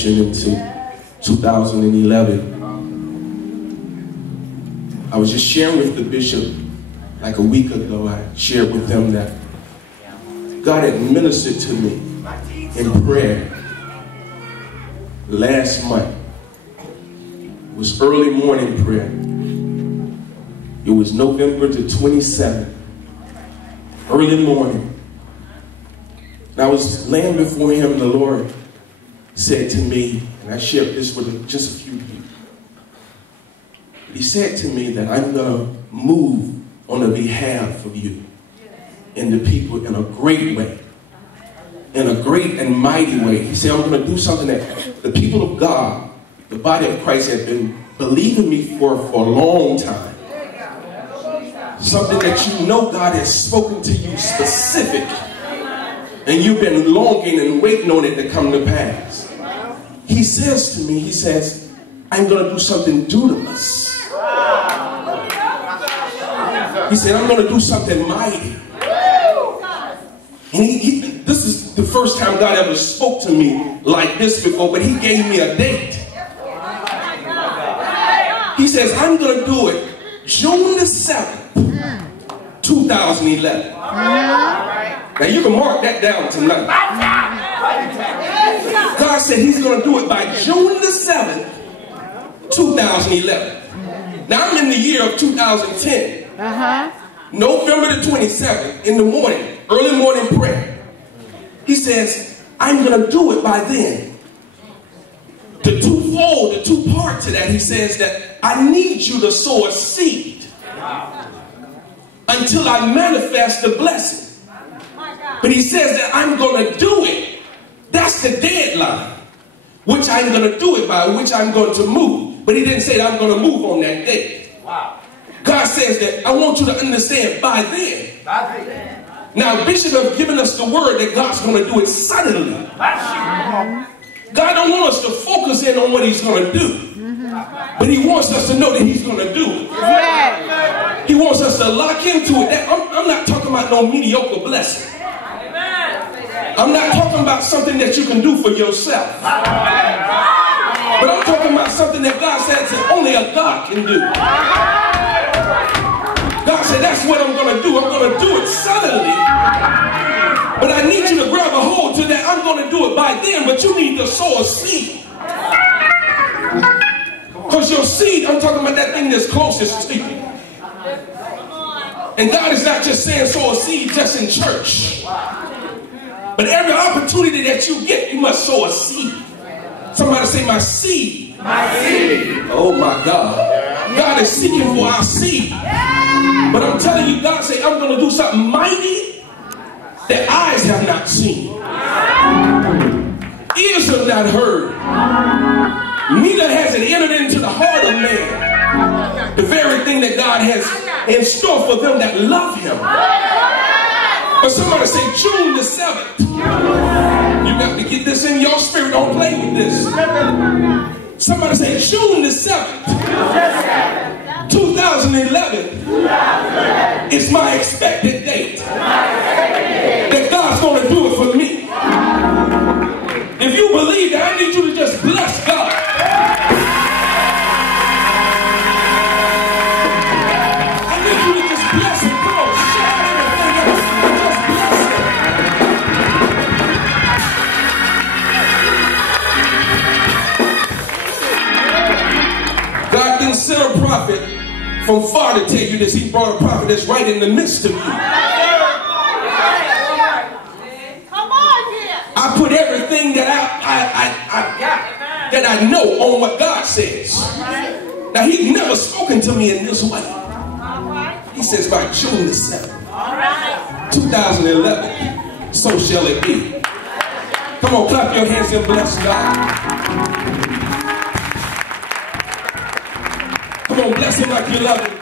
transition into 2011. I was just sharing with the bishop like a week ago. I shared with them that God had ministered to me in prayer last month. It was early morning prayer. It was November the 27th, early morning. And I was laying before him, and the Lord said to me, and I shared this with just a few people. He said to me that I'm going to move on the behalf of you and the people in a great way, in a great and mighty way. He said, I'm going to do something that the people of God, the body of Christ, have been believing me for a long time. Something that you know God has spoken to you specific, and you've been longing and waiting on it to come to pass. He says to me, he says, I'm going to do something dunamis. He said, I'm going to do something mighty. And this is the first time God ever spoke to me like this before, but he gave me a date. He says, I'm going to do it June the 7th, 2011. Now you can mark that down tonight. God said he's going to do it by June the 7th, 2011. Now I'm in the year of 2010. November the 27th in the morning, early morning prayer. He says, I'm going to do it by then. The two part to that, he says that I need you to sow a seed until I manifest the blessing. But he says that I'm going to do it. That's the deadline, which I'm going to do it by, which I'm going to move. But he didn't say that I'm going to move on that day. God says that I want you to understand by then. Now, Bishop has given us the word that God's going to do it suddenly. God don't want us to focus in on what he's going to do. But he wants us to know that he's going to do it. He wants us to lock into it. I'm not talking about no mediocre blessing. I'm not talking about something that you can do for yourself. But I'm talking about something that God says that only a God can do. God said, that's what I'm going to do. I'm going to do it suddenly. But I need you to grab a hold to that. I'm going to do it by then, but you need to sow a seed. Because your seed, I'm talking about that thing that's closest to you. And God is not just saying sow a seed just in church. But every opportunity that you get, you must sow a seed. Somebody say, my seed. My seed. Oh my God. God is seeking for our seed. But I'm telling you, God said, I'm going to do something mighty that eyes have not seen. Ears have not heard. Neither has it entered into the heart of man. The very thing that God has in store for them that love him. But somebody say June the 7th. You got to get this in your spirit. Don't play with this. Somebody say June the 7th. 2011 is my expected date. That God's going to do it for me. If you believe that, I need you to just bless God. I need you to just bless him. Come on, shout everything else. Just bless him. God didn't send a prophet from far to tell you this. He brought a prophet that's right in the midst of you. I put everything that I know on what God says. Now, he's never spoken to me in this way. He says by June the 7th, 2011, so shall it be. Come on, clap your hands and bless God. Come on, bless him like you love him.